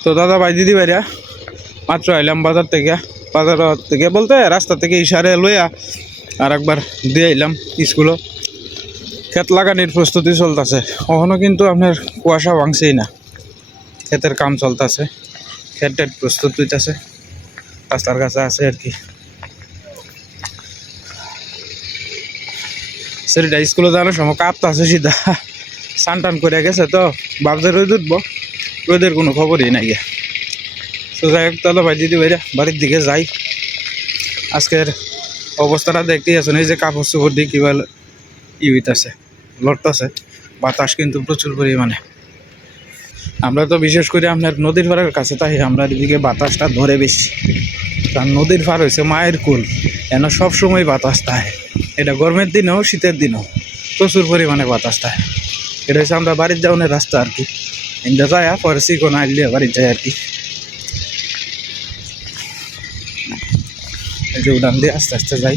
তো দাদা ভাই, দিদি ভাইরা, মাত্র আইলাম বাজার থেকে বাজার থেকে বলতে রাস্তা থেকে ইশারে লইয়া আর একবার দিয়ে আইলাম স্কুলও। ক্ষেত লাগানির প্রস্তুতি চলতেছে। কখনো কিন্তু আপনার কুয়াশা ভাঙছেই না। ক্ষেতের কাম চলতেছে, ক্ষেত টেট প্রস্তুত হইতেছে, রাস্তার কাছে আছে আর কি। সেটা স্কুলে যাওয়ার সময় কাঁপতাছে সিধা। স্নান টান করে গেছে তো, বাপদের রোদ উঠবো রোদের কোনো খবরই নাই। গিয়া তো যাই হোক, তাহলে ভাই, দিদি ভাইরা, বাড়ির দিকে যাই। আজকের অবস্থাটা দেখতেই আছেন, এই যে কাপড় চোপড় দিয়ে কিবা ই হইতাছে, লড়তাছে। বাতাস কিন্তু প্রচুর পরিমাণে। আমরা তো বিশেষ করে আপনার নদীর পাড়ের কাছে, তাই আমরা এদিকে বাতাসটা ধরে বেশি। কারণ নদীর পার হয়েছে মায়ের কুল এন সবসময় বাতাস থাকে এটা গরমের দিনেও, শীতের দিনেও প্রচুর পরিমাণে বাতাস থাকে এটা হচ্ছে আমরা বাড়ির যাওয়ার রাস্তা আর কি। বাড়ির যায় আর কি এই যে উড়ান দিয়ে আস্তে আস্তে যাই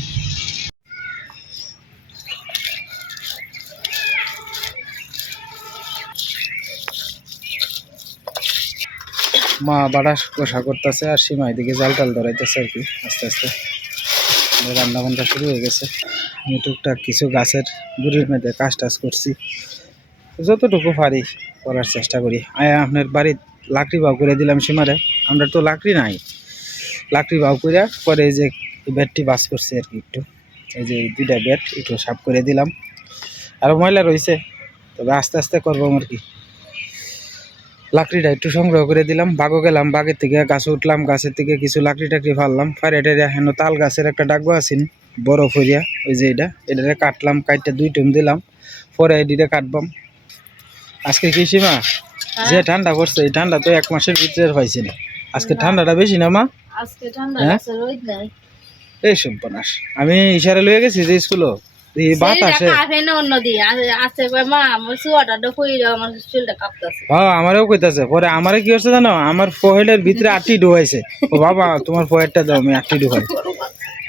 মা বাড়া কষা করতেছে আর সীমা এদিকে জাল টাল ধরাইতেছে আর কি, আস্তে আস্তে। রান্না বান্না শুরু হয়ে গেছে। আমি টুকটাক কিছু গাছের গুড়ির মধ্যে কাজ টাজ করছি। যতটুকু পারি। করার চেষ্টা করি। আয়া, আপনার বাড়ির লাকড়ি বাউ করে দিলাম সীমারে। আমরা তো লাকড়ি নাই। লাকড়ি বাউ করে পরে এই যে বেডটি বাস করছে আর কি একটু। এই যে দুইটা বেড একটু সাফ করে দিলাম। আরও ময়লা রয়েছে তবে আস্তে আস্তে করব আর কি। লাকড়িটা একটু সংগ্রহ করে দিলাম। বাগও গেলাম, বাগের থেকে গাছে উঠলাম, গাছের থেকে কিছু লাকড়ি টাকড়ি ফাললাম। ফারে টেরে হেন তাল গাছের একটা ডাকবো আছেন বড় ফরিয়া ওই যে এটা। এটারে কাটলাম কাটতে দুই টুম দিলাম। পরে এডিটা কাটবাম আজকে কি সীমা? যে ঠান্ডা পড়ছে এই ঠান্ডা তো এক মাসের ভিতরে হয়েছে না। আজকে ঠান্ডাটা বেশি না মা? আজকে ঠান্ডা হ্যাঁ? এই সব্যনাশ আমি ইশারা লয়ে গেছি যে স্কুলও এই বাতাসে। কাফে না অন্য দিয়ে আছে কই মা আমার সোয়াটারটা কইরা আমার চুলটা কাঁপতাছে। হ্যাঁ আমারও কইতাছে। পরে আমারে কি হচ্ছে জানো? আমার ফোহেলের ভিতরে আটটি ডুবাইছে ও বাবা তোমার ফোহেলটা দাও আমি আটটি ডুবাই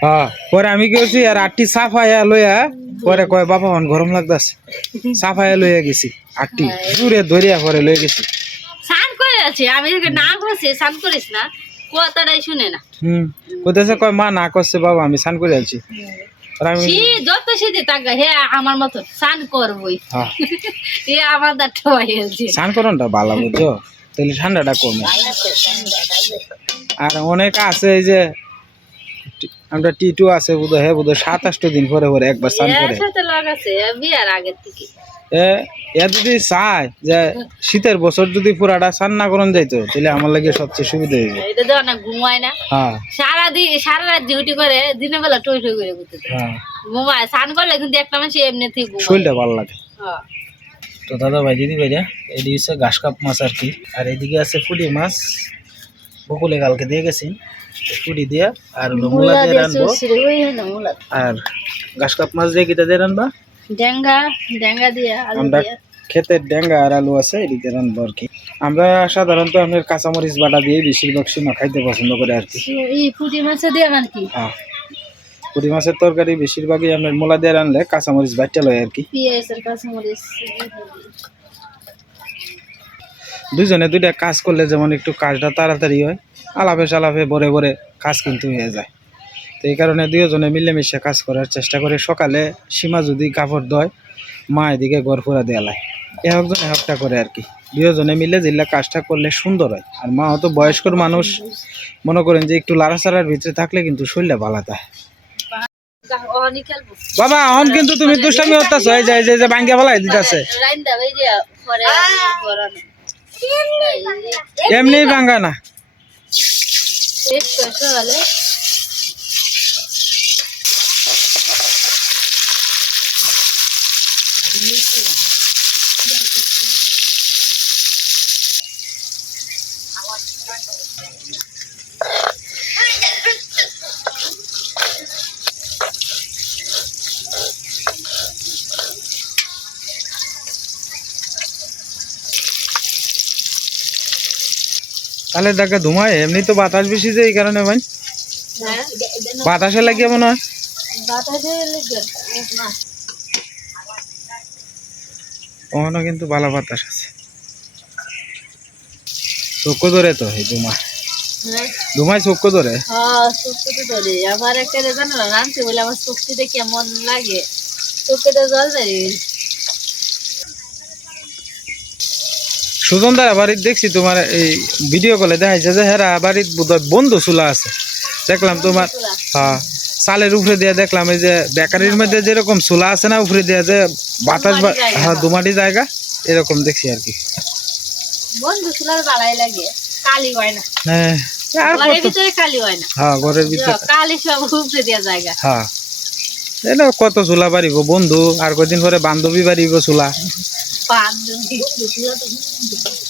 হ্যাঁ পরে আমি কি করছি আর আটটি সাফাইয়া লইয়া পরে কয় বাবা আমার গরম লাগতাছে। সাফাইয়া লইয়া গেছি আটটি দূরে ধরিয়া পরে লইয়া গেছি। স্নান করে আছে আমি না করছি স্নান করিস না কথাটাই শুনে না। হুম কইতাছে কয় মা না করছে বাবা আমি স্নান করে আছি যত শীতে হে আমার মতো স্নান করবই। হ্যাঁ। এ আমার দা স্নান করনটা ভালো বুঝছ? তাহলে ঠান্ডাটা কমে। আর অনেক আছে এই যে টি- আমরা টিটু আছে বোধ হয় বোধ সাত আষ্ট দিন পরে পরে একবার স্নান করে। এ এ যদি চায় যে শীতের বছর যদি পুরাটা স্নান না করন যাইতো তাহলে আমার লাগে সবচেয়ে সুবিধা হয়ে যায় এটা তো অনেক ঘুমায় না। হ্যাঁ। সারা দিন সারা রাত ডিউটি করে দিনের বেলা টই টই করে ঘুরতে হ্যাঁ। ঘুমায় স্নান করলে কিন্তু একটা মানুষ এমনিতেই ঘুমায়। শরীরটা ভালো লাগে। হ্যাঁ। তো দাদা ভাই দিদি ভাইরা এদিকে হচ্ছে ঘাস কাপ মাছ আর কি। আর এদিকে আছে ফুটি মাছ বকুলে কালকে দিয়ে গেছি ফুটি দিয়া আর মূলা দিয়ে রানবো। আর ঘাস কাপ মাছ দিয়ে কিটা দিয়ে রানবা? ডেঙ্গা ডেঙ্গা দিয়ে আমরা ক্ষেতের ডেঙ্গা আর আলু আছে এদিকে রানবো আর কি। আমরা সাধারণত আপনার কাঁচামরিচ বাটা দিয়ে বেশিরভাগ সময় খাইতে পছন্দ করে আর কি। পুঁটি মাছে দিয়ে মানে কি? হ্যাঁ। পুঁটি মাছের তরকারি বেশিরভাগই আপনার মূলা দিয়ে রানলে কাঁচামরিচ বাচ্চা লয় আর কি। পেঁয়াজের কাঁচামরিচ। দুজনে দুইটা কাজ করলে যেমন একটু কাজটা তাড়াতাড়ি হয়, আলাপে সালাপে ভরে ভরে কাজ কিন্তু হয়ে যায়। তো এই কারণে দুজনে মিলেমিশে কাজ করার চেষ্টা করে। সকালে সীমা যদি কাপড় দেয় মা এদিকে ঘর ফুরা দেওয়া লাই একজন একটা করে আর কি। দুজনে মিলে যেগুলা কাজটা করলে সুন্দর হয়। আর মা তো বয়স্কর মানুষ, মনে করেন যে একটু লাড়াচাড়ার ভিতরে থাকলে কিন্তু শরীরটা ভালো থাকে। বাবা এখন কিন্তু তুমি দুষ্টামি হতাছ এই যে বাঙ্গা বলাই দিতেছে। রাইন্দা ওই যে তাহলে দেখে ধুমায় এমনি তো বাতাস বেশি যে এই কারণে ভাই। হ্যাঁ বাতাসে লাগিয়ে মনে হয়? ওখানে কিন্তু ভালো বাতাস আছে। চোখ ধরে তো এই দুমা হ্যাঁ। দুমাই চোখ ধরে। হ্যাঁ আমার একটা জানো না রাঁধতে বলে আমার চোখটিতে কেমন লাগে? চোখেতে জল দাঁড়িয়ে সুজন দ্বারা বাড়ির দেখছি তোমার এই ভিডিও কলে দেখাইছে যে হেরা বাড়ির বোধহয় বন্ধু চুলা আছে। দেখলাম তোমার হ্যাঁ চালের উপরে দিয়ে দেখলাম এই যে বেকারির মধ্যে যেরকম চুলা আছে না উপরে দিয়ে যে বাতাস হ্যাঁ দুমাটি জায়গা এরকম দেখছি আর কি। হয় হ্যাঁ ঘরের কত ভিতরে হয় দেওয়া কত চুলা বাড়িব বন্ধু আর কদিন পরে বান্ধবী বাড়িব চুলা।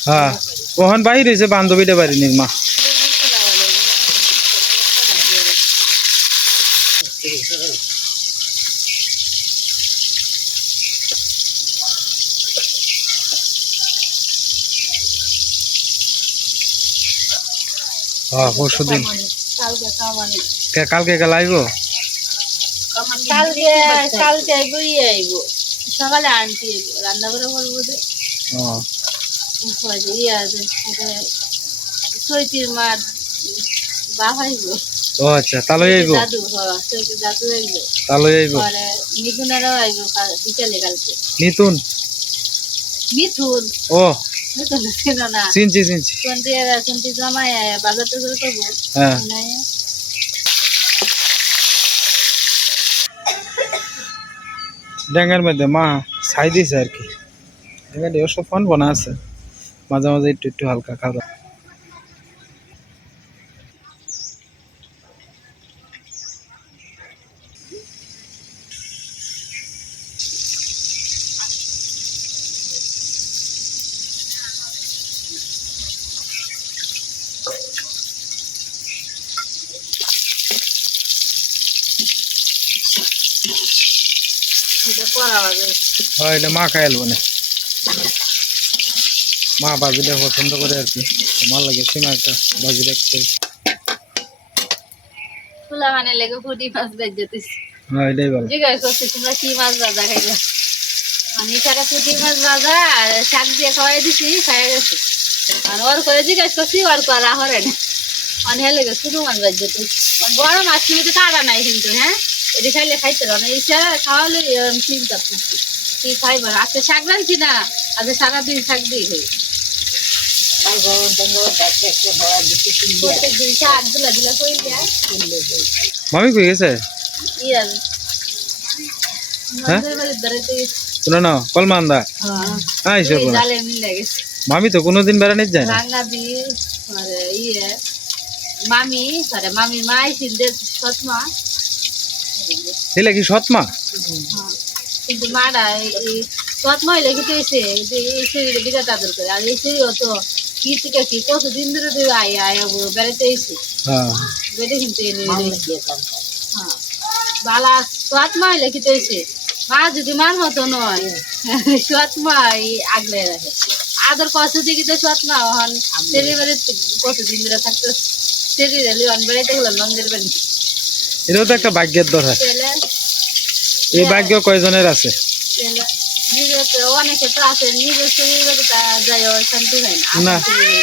হ্যাঁ কখন বাহির হয়েছে, বান্ধবীটা বাড়ি নির্মা হ্যাঁ কালকে কামানি কে, কালকে লাইব কালকে কালকে আইব ইয়ে আইব। সকালে আনটি রান্না করে বলব যে ইয়ে আছে চৈতির মার বাপ আইব ও আচ্ছা তাহলে আইব? দাদু হ্যাঁ চৈতির দাদু আইব। তাহলে আইব? পরে মিথুনেরও আইব বিকেলে কালকে। নিতুন মিথুন? ও। চিনছি চিনছি। সন্তি জমাই বাজার টাজার করব। হ্যাঁ। ড্যাঙ্গার মধ্যে মা ছাই দিছে আর কি। ড্যাঙ্গাটি ফোন বনা আছে। মাঝে মাঝে একটু একটু হালকা খাওয়া। হয় এটা মা খাই আলবো না মা বাজিটা পছন্দ করে আর কি। আমার লাগে সীমা একটা বাজি রাখতে। মানে লেগে ফুটি মাছ বেজ যেতেছি হ্যাঁ এটাই ভালো। জিজ্ঞাসা করছি তোমরা কি মাছ ভাজা খাইবে আমি সারা মাছ ভাজা আর শাক দিয়ে খাওয়াই দিছি খাই গেছি। আর ওর করে জিজ্ঞাসা করছি ওর করা হরে না। অনেক লেগে ছোটো মাছ ভাজ যেতে বড় মাছ তুমি তো কাটা নাই কিন্তু হ্যাঁ? এটি খাইলে খাইতে রো না। খাওয়ালে চিন্তা করছি। কি খাইব? আজকে শাক রাঁধছি না আজকে সারাদিন দুলা কইলে মামি কই গেছে? ইয়ার হ্যাঁ? শুনো না হ্যাঁ। আইসো মামি তো কোনোদিন বেড়ানির যায় না। আরে ইয়ে মামি আরে মামি মা আইছিল যে সৎমা দিলে কি সৎ মা? হ্যাঁ। কিন্তু মারা এই- সৎমা হইলে কিন্তু এসে যে এই শরীরে বিরাট আদর করে। আর এই শরীর তো কি থেকে কি? কত দিন ধরে তুই আয় আয় বেড়াতে এসে হ্যাঁ। বেড়ে কিন্তু এনে হ্যাঁ। বালা সৎমা হইলে কিন্তু এসে মা যদি মান মতো নয় সৎমা আগলে রাখে। আদর কষ্ট দিয়ে তো সৎমা হন শরীর বাড়ি কতদিন ধরে থাকতো? শরীর অন বেড়াইতে গেলাম মন্দির বাড়ি। এটাও তো একটা ভাগ্যের দরকার এই ভাগ্য কয়জনের আছে? ছেলে।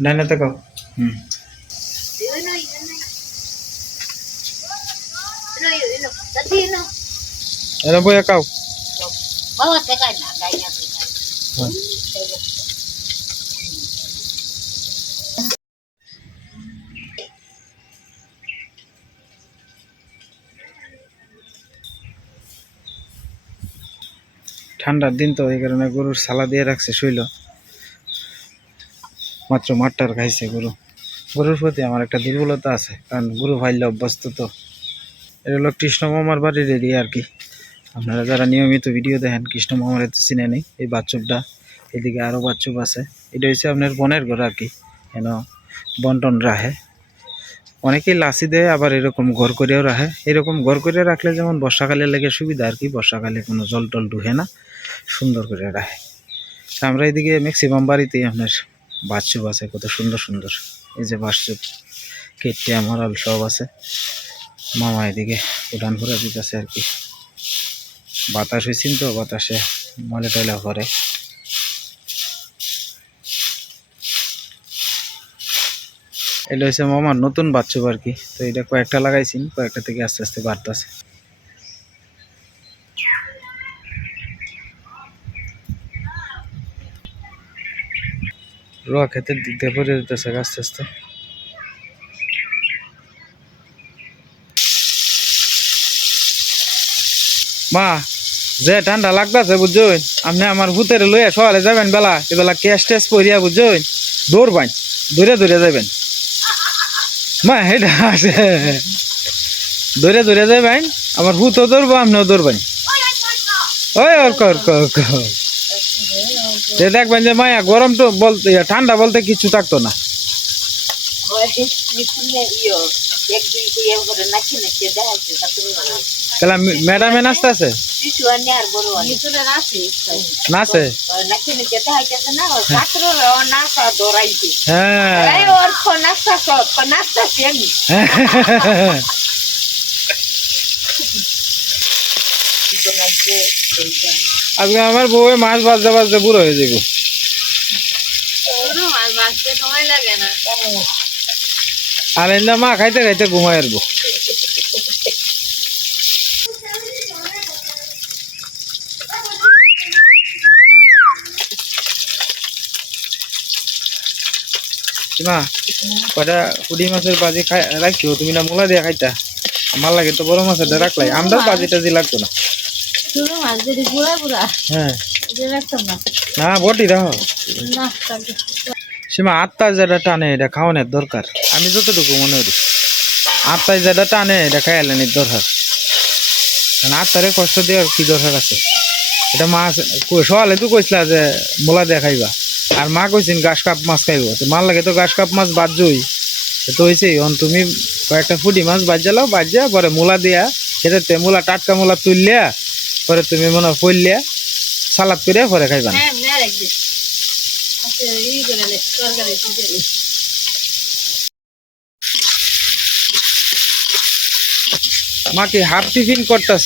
ডাইনাতে খাও হুম। এরা না হ্যাঁ। ঠান্ডার দিন তো এই কারণে গরুর সালা দিয়ে রাখছে শুইল। মাত্র মাঠটার খাইছে গরু। গরুর প্রতি আমার একটা দুর্বলতা আছে, কারণ গরু ভাইলে অভ্যস্ত তো। এটা হলো কৃষ্ণ মামার বাড়ির এরিয়া আর কি। আপনারা যারা নিয়মিত ভিডিও দেখেন, কৃষ্ণ মামার এত চিনে নেই, এই বাচ্চুপটা এদিকে আরও বাচ্চুপ আছে। এটা হচ্ছে আপনার বনের ঘর আর কি, কেন বন্টন রাখে। অনেকেই লাসি দেয়, আবার এরকম ঘর করেও রাখে। এরকম ঘর করে রাখলে যেমন বর্ষাকালে লেগে সুবিধা আর কি, বর্ষাকালে কোনো জল টল ঢুকে না, সুন্দর করে রাখে। আমরা এদিকে ম্যাক্সিমাম বাড়িতেই আপনার বাচ্চুপ আছে কত সুন্দর সুন্দর। এই যে বাচ্চুপ কেটে মরাল সব আছে। মামা এদিকে উঠান ঘুরা দিতেছে আর কি। বাতাস হয়েছিল তো, বাতাসে মলে টলে করে এটা হচ্ছে মামার নতুন বাচ্চুপ আর কি। তো এটা কয়েকটা লাগাইছি কয়েকটা থেকে আস্তে আস্তে বাড়তেছে। রোয়া খেতে দিতে পরে আস্তে আস্তে মা যে ঠান্ডা লাগতেছে বুঝছেন আপনি আমার ভূতের লইয়া সকালে যাবেন বেলা এবেলা ক্যাশ ট্যাশ পরিয়া বুঝছেন দৌড়বান দূরে দূরে যাবেন মা এটা আছে দূরে দূরে যাবেন আমার ভূতও দৌড়বো আপনিও দৌড়বেন ওই অর্ক অর্ক অর্ক দেখবেন যে মায়া গরম তো বলতে ঠান্ডা বলতে কিছু থাকতো না। তাহলে ম্যাডামে নাচতে আছে? নাচি? হ্যাঁ। আজকে আমার বউয়ে মাছ বাজতে বাজতে বুড়ো হয়ে যাব আর এন্দা মা খাইতে খাইতে ঘুমাই আসব। মা কটা কুড়ি মাছের বাজি খাই তুমি না মোলা দিয়ে খাইতা। আমার লাগে তো বড় মাছের রাখলাই। আমরাও বাজি টাজি লাগতো না। শুধু মাছ যদি পুরা পুরা হ্যাঁ। না না বটি রাখো সীমা আত্মার যেটা টানে এটা খাওয়ানোর দরকার। আমি যতটুকু মনে করি। আত্মায় যেটা টানে এটা খাইলেনির দরকার। কারণ আত্মারে কষ্ট দেওয়ার কি দরকার আছে? এটা মা সকালে তুই কইসলা যে মোলা দিয়ে খাইবা। আর মা কইছেন গাছ কাপ মাছ খাইব। তো মার লাগে তো গাছ কাপ মাছ বাদ জই তো হয়েছে অন তুমি কয়েকটা ফুটি মাছ বাজ জ্বালাও বাজ যা পরে মূলা দিয়া খেতে মূলা টাটকা মূলা তুললিয়া পরে তুমি মনে হয় ফইলিয়া সালাদ করে পরে খাইবা হ্যাঁ রাখবি। আচ্ছা মা কি হাফ টিফিন করতেছ?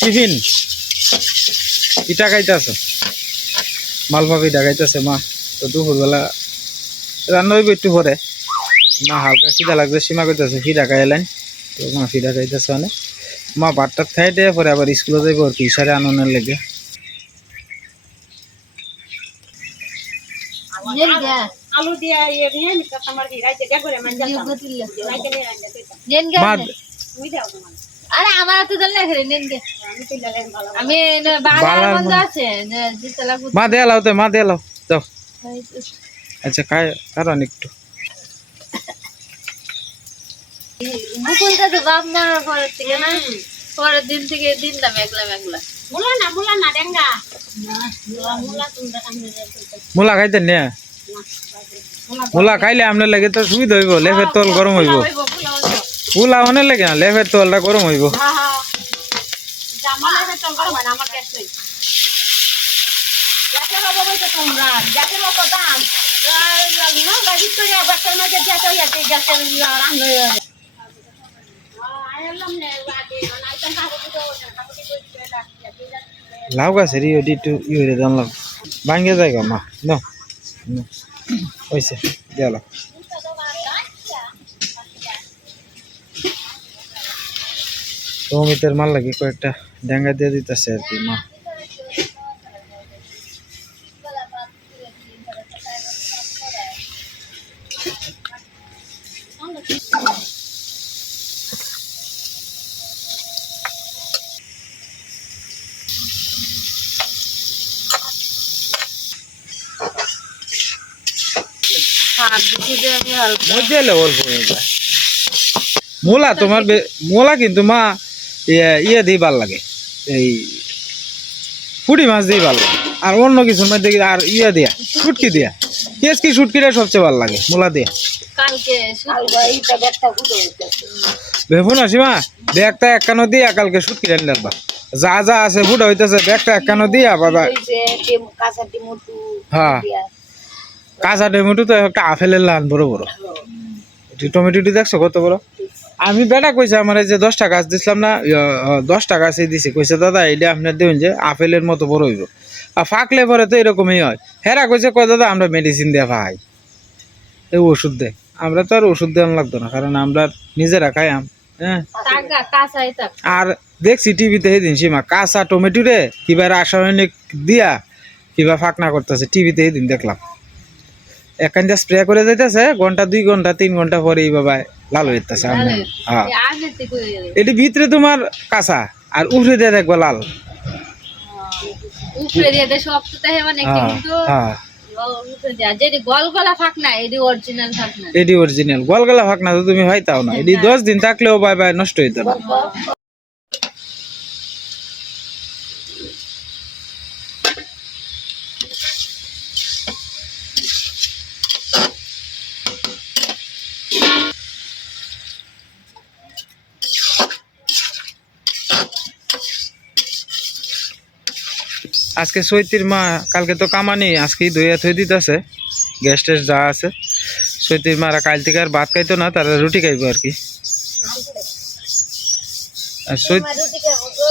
টিফিন? ইটা খাইতেছ? মালপা পিঠা খাইতেছে মা। তো দুপুরবেলা রান্না হইব একটু পরে। মা হালকা খিদা লাগছে সীমা করতেছে ফিডা খাইলেন তো মা ফিডা খাইতেছে অনেক। মা ভাতটা খাই দিয়ে পরে আবার স্কুলে যাইব আর কি সারে আনন্দের লেগে। ইয়ে দি মান আরে আমার তো দল না করে নেন আমি তুই লেন ভালো আমি বাগার বালার বন্ধ আছে মা দিয়ে লাও তো মা দিয়ে লাও। যাও। আচ্ছা খাই কারণ একটু। মুকুলটা তো বাপ মরার পরের থেকে না? পরের দিন থেকে দিনটা মেঘলা মেঘলা। মুলা না মুলা না ডেঙ্গা। মুলা মুলা নে? খাইলে আপনার লাগে তো সুবিধা হইব লেফের তল গরম হইব। পুলা অনেক লাগে না লেফের তলটা গরম হইব। হা হা জামালে হে তোমরা লাউ গাছের ইয়ে একটু ই হয়ে জানলাম ভাঙ্গে যাইগা মা। ন। হয়েছে গেল তো অমিতের মাল লাগে কয়েকটা ডেঙ্গা দিয়ে দিতেছে আর কি, মা। অল্প হয়ে যায় মোলা তোমার মোলা কিন্তু মা ইয়ে দিয়ে ভালো লাগে। এই পুঁটি মাছ দিয়ে ভালো লাগে। আর অন্য কিছুর মধ্যে কি আর ইয়ে দিয়া শুটকি দিয়া। কি শুটকিটা সবচেয়ে ভালো লাগে মোলা দিয়া। ভেবো না সীমা ব্যাগটা একখানো দিয়া কালকে শুটকি রান্না রাখবা যা যা আছে ফুটা হইতেছে ব্যাগটা একখানো দিয়া বাবা। হ্যাঁ। কাঁচা টমেটো তো একটা আপেলের লান বড় বড়। এটি টমেটোটি দেখছ কত বড়? আমি বেটা কইছে আমার এই যে দশটা গাছ দিছিলাম না দশটা গাছই দিছি। কইছে দাদা এটা আপনার দেবেন যে আপেলের মতো বড় হইব। আর ফাঁকলে পরে তো এরকমই হয়। হেরা কইছে কয় দাদা আমরা মেডিসিন দিয়ে খাই। এই ওষুধ দেয় আমরা তো আর ওষুধ দেওয়া লাগতো না কারণ আমরা নিজেরা খাই আম হ্যাঁ? আর দেখছি টিভিতে সেদিন সীমা কাঁচা টমেটো রে কিবা রাসায়নিক দিয়া কিবা ফাঁকনা করতেছে। টিভিতে সেদিন দেখলাম। একখান যা স্প্রে করে যাইতেছে ঘণ্টা দুই ঘণ্টা তিন ঘণ্টা পরে এই বাবা লাল হইতেছে হ্যাঁ হয়ে। এটি ভিতরে তোমার কাঁচা আর উপরে দিয়ে দেখব লাল। দিয়ে মানে হ্যাঁ কিন্তু হ্যাঁ। এটি অরিজিনাল ফাঁক না। গোলগালা তো তুমি হইতাও না। এটি দশ দিন থাকলেও বাই বাই নষ্ট হইতে না। আজকে সৈতির মা কালকে তো কামানি আজকেই দইয়া থই দিতেছে। গ্যাস ট্যাস যা আছে। সৈতির মারা কাল থেকে আর ভাত খাইতো না তারা রুটি খাইবো আর কি। আর সৈত রুটি খাব গো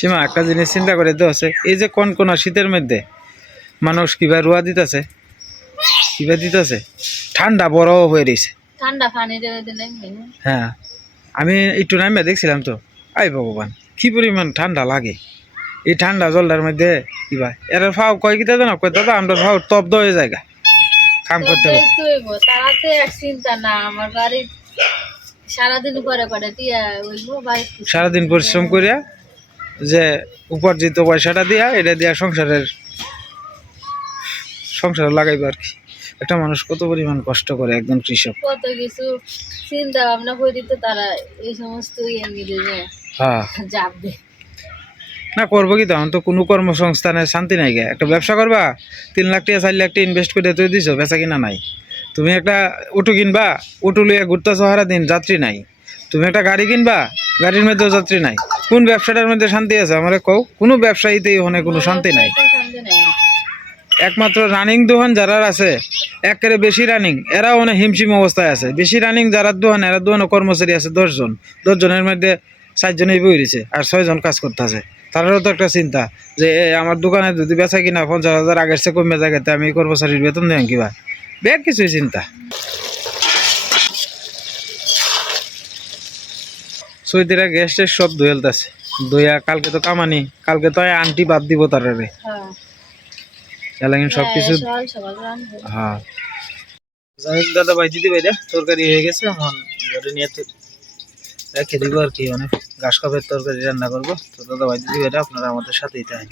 সীমা একটা জিনিস চিন্তা করে আছে এই যে কোন কোন শীতের মধ্যে মানুষ কিবা রুয়া দিতেছে কিবা দিতেছে ঠান্ডা বড় হয়ে রয়েছে ঠান্ডা পানি। হ্যাঁ আমি একটু নামে দেখছিলাম তো আই ভগবান কি পরিমাণ ঠান্ডা লাগে এই ঠান্ডা জলটার মধ্যে কিবা এর ফাও কয় কিতা জানো কয় দাদা আমরা ফাও তব্দ হয়ে যায় গা। কাম করতে তারাতে আর চিন্তা না আমার বাড়ি সারাদিন পরে পরে সারাদিন পরিশ্রম করিয়া যে উপার্জিত পয়সাটা দিয়া এটা দিয়া সংসারের সংসারে লাগাইবে আর কি। একটা মানুষ কত পরিমাণ কষ্ট করে একজন কৃষক। কত কিছু চিন্তা ভাবনা করে তো তারা এই সমস্ত ইয়ে হ্যাঁ। দেয় না করব কি তখন তো কোনো কর্মসংস্থানের শান্তি নাই গে। একটা ব্যবসা করবা তিন লাখ টাকা চার লাখ টাকা ইনভেস্ট করে তুই দিছো বেচা কিনা নাই। তুমি একটা অটো কিনবা অটো লিয়ে ঘুরতেছো সারা দিন যাত্রী নাই। তুমি একটা গাড়ি কিনবা, গাড়ির মধ্যেও যাত্রী নাই। কোন ব্যবসাটার মধ্যে শান্তি আছে? আমার কও, কোনো ব্যবসায়ীতেই ওখানে কোনো শান্তি নাই। একমাত্র রানিং দোকান যারা আছে, একেবারে বেশি রানিং এরা অনেক হিমশিম অবস্থায় আছে। বেশি রানিং যারা দোকান, এরা দোকানে কর্মচারী আছে দশজন। দশজনের মধ্যে চারজনেই বইছে আর ছয়জন কাজ করতেছে তারারও তো একটা চিন্তা যে আমার দোকানে যদি বেচা কিনা পঞ্চাশ হাজার আগের চেয়ে কমে জায়গাতে আমি কর্মচারীর বেতন দেন কিবা বেগ কিছুই চিন্তা। সৈদিরা গ্যাস টেস সব ধুয়েলতেছে ধুয়া কালকে তো কামানি কালকে তো আন্টি বাদ দিব তারারে হ্যাঁ। সব কিছু সকাল সকাল হ্যাঁ। যাই হোক দাদা ভাই দিদি ভাই তরকারি হয়ে গেছে এখন ঘরে নিয়ে রেখে দিব আর কি মানে ঘাস কাপের তরকারি রান্না করব। তো দাদা ভাই দিদি ভাইরা আপনারা আমাদের সাথেই থাকেন।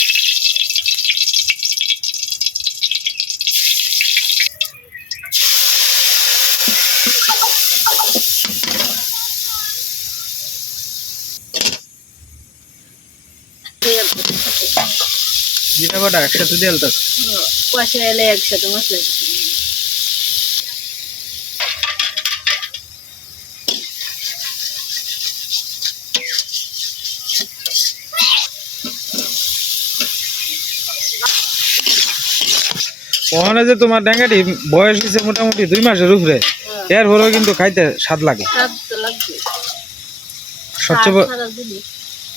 জিরা বাটা একসাথে দিয়ে কষে এলে একসাথে মশলা ওখানে যে তোমার ডেঙ্গাটি বয়স হয়েছে মোটামুটি দুই মাসের উপরে। এর পরেও কিন্তু খাইতে স্বাদ লাগে। সবচেয়ে বড়-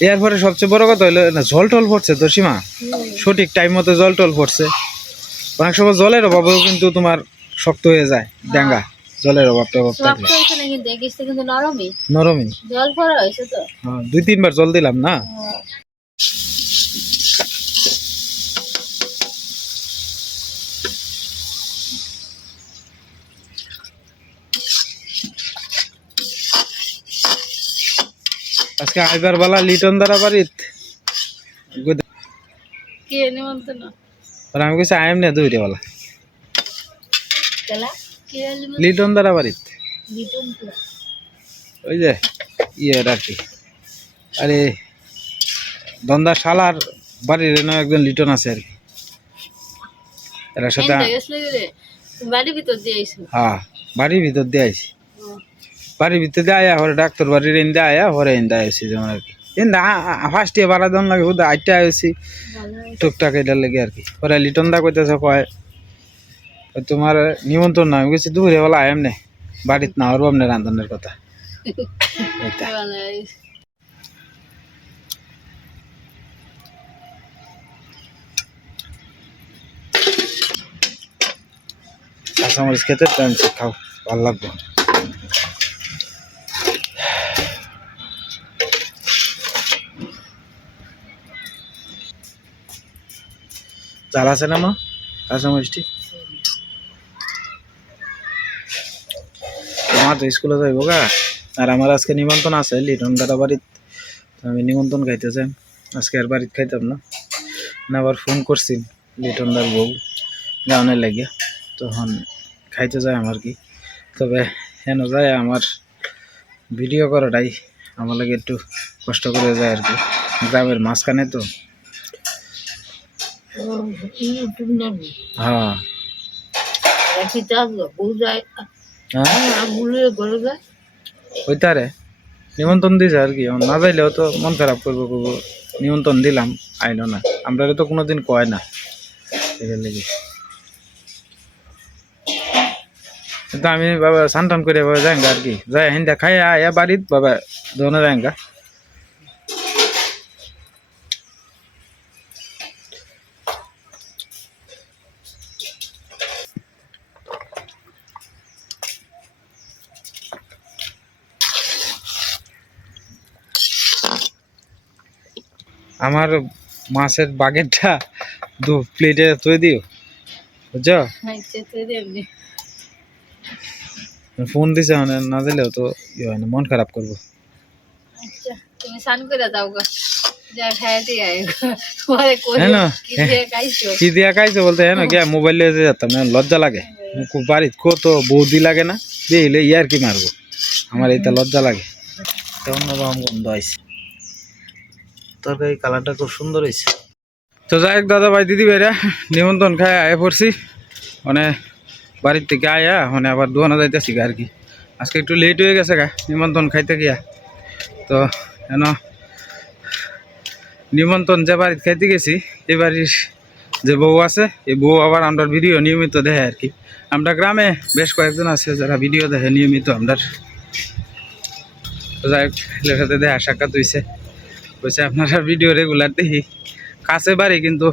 এর পরে সবচেয়ে বড় কথা হলো না জল টল পড়ছে তো সীমা। সঠিক টাইম মতো জল টল পড়ছে। অনেক সময় জলের অভাবেও কিন্তু তোমার শক্ত হয়ে যায় ডেঙ্গা জলের অভাব টভাব থাকলে। নরমই। জল পড়া হয়েছে তো। হ্যাঁ, দুই তিনবার জল দিলাম না? হ্যাঁ। আজকে আইবার বেলা লিটন দ্বারা বাড়িত আর আমি কিছু আইম না দুইরে বেলা। লিটন দ্বারা বাড়িত। লিটন ওই যে ইয়ে আর কি। আরে দন্দা শালার বাড়ির এনে একজন লিটন আছে আর কি। এর সাথে গেছিলে রে বাড়ির ভিতর দিয়ে আইছো। হ্যাঁ বাড়ির ভিতর দিয়ে আইছি। বাড়ির ভিতর দিয়ে আয়া হরে ডাক্তার বাড়ির এনে আয়া হরে এনে আইছি যেমন আর কি। এনে ফার্স্ট ইয়ে বাড়া দন লাগে, হুদা আইটা আইছি। টুকটাক এটার লেগে আর কি। ওরা লিটন দা কইতেছে, কয় তোমার নিমন্ত্রণ না আমি গেছি দূরে বলা, আয়াম নে। বাড়িতে না ওর বামনে রান্ধনের কথা। খেতে টাইম খাও, ভালো লাগবে। চাল আছে না, মা? কাঁচামরিচটি মা তো স্কুলে যাইব গা। আর আমার আজকে নিমন্ত্রণ আছে, লিটন দাদা বাড়িত। আমি নিমন্ত্রণ খাইতে চাই আজকে আর বাড়িতে খাইতাম না। আবার ফোন করছি লিটন দার বউ। গাউনের লাগে তখন খাইতে যায় আমার কি। তবে হেন যায় আমার ভিডিও করাটাই আমার লাগে একটু কষ্ট করে যায় আর কি। গ্রামের মাঝখানে তো। হ্যাঁ হ্যাঁ ওইটারে নিমন্ত্রণ দিছে আর কি না যাইলেও তো মন খারাপ করব করব নিমন্ত্রণ দিলাম আইলো না আমরা তো কোনোদিন কয় না এটার লেগে কিন্তু আমি বাবা সান টান করে বাবা যাই আর কি যাই হিন্দা খাই আয়া বাড়িত বাবা দোনো যাই আমার মাছের বাগেরটা দু প্লেটে তুই দিও। বুঝছ? আচ্ছা। ফোন দিছে মানে না দিলেও তো ইয়ে হয় না মন খারাপ করব। আচ্ছা, তুমি স্নান করে দাও গো। দিয়ে হ্যাঁ? কি দিয়ে খাইছো? দিয়া বলতে হ্যাঁ গিয়া মোবাইল লিয়ে যেতাম না লজ্জা লাগে। বাড়িত কত বৌদি লাগে না দিলে ইয়ার কি মারবো? আমার এইটা লজ্জা লাগে। তো অন্যরকম গন্ধ আইছে। তরকারি কালারটা খুব সুন্দর হয়েছে। তো যাই হোক দাদা ভাই, দিদি ভাইরা, নিমন্ত্রণ খায় আয়া পড়ছি। মানে বাড়ির থেকে আয়া মানে আবার দোয়ানো যাইতেছি আর কি। আজকে একটু লেট হয়ে গেছে গা, নিমন্ত্রণ খাইতে গিয়া। তো কেন নিমন্ত্রণ যে বাড়িতে খাইতে গেছি এই বাড়ির যে বউ আছে এই বউ আবার আমরা ভিডিও নিয়মিত দেখে আর কি। আমরা গ্রামে বেশ কয়েকজন আছে যারা ভিডিও দেখে নিয়মিত আমরা যাই হোক সাথে দেখা সাক্ষাৎ হয়েছে বলছে আপনারা ভিডিও রেগুলার দেখি। কাছে বাড়ি কিন্তু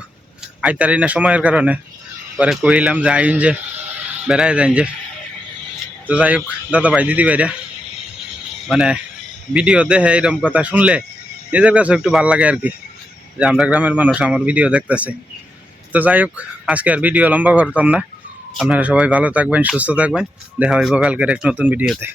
আইতারি না সময়ের কারণে। পরে কইলাম যে আইন যে, বেড়ায় যাই যে। তো যাই হোক দাদা ভাই দিদি ভাইরা মানে ভিডিও দেখে এরকম কথা শুনলে নিজের কাছে একটু ভালো লাগে আর কি যে আমরা গ্রামের মানুষ, আমার ভিডিও দেখতেছে। তো যাই হোক, আজকে আর ভিডিও লম্বা করতাম না। আপনারা সবাই ভালো থাকবেন, সুস্থ থাকবেন। দেখা হইব কালকের এক নতুন ভিডিওতে